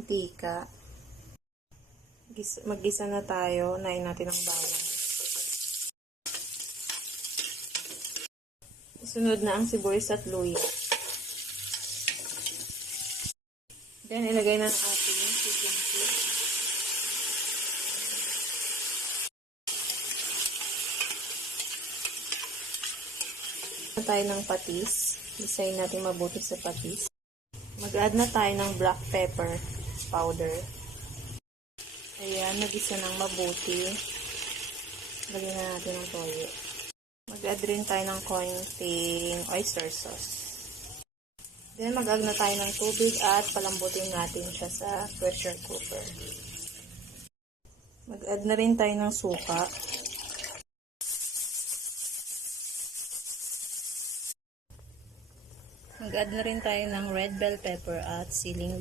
mantika. Mag-gisa na tayo. Unahin natin ang bawang. Sunod na ang sibuyas at luya. Then, ilagay na ang ating chicken feet. Tayo ng patis. Isayin natin mabuti sa patis. Mag-add na tayo ng black pepper powder. Ayan, nag-isa ng mabuti. Lagyan na natin ng toyo. Mag-add rin tayo ng konting oyster sauce. Then, mag-add na tayo ng tubig at palambutin natin siya sa pressure cooker. Mag-add na rin tayo ng suka. Mag-add na rin tayo ng red bell pepper at siling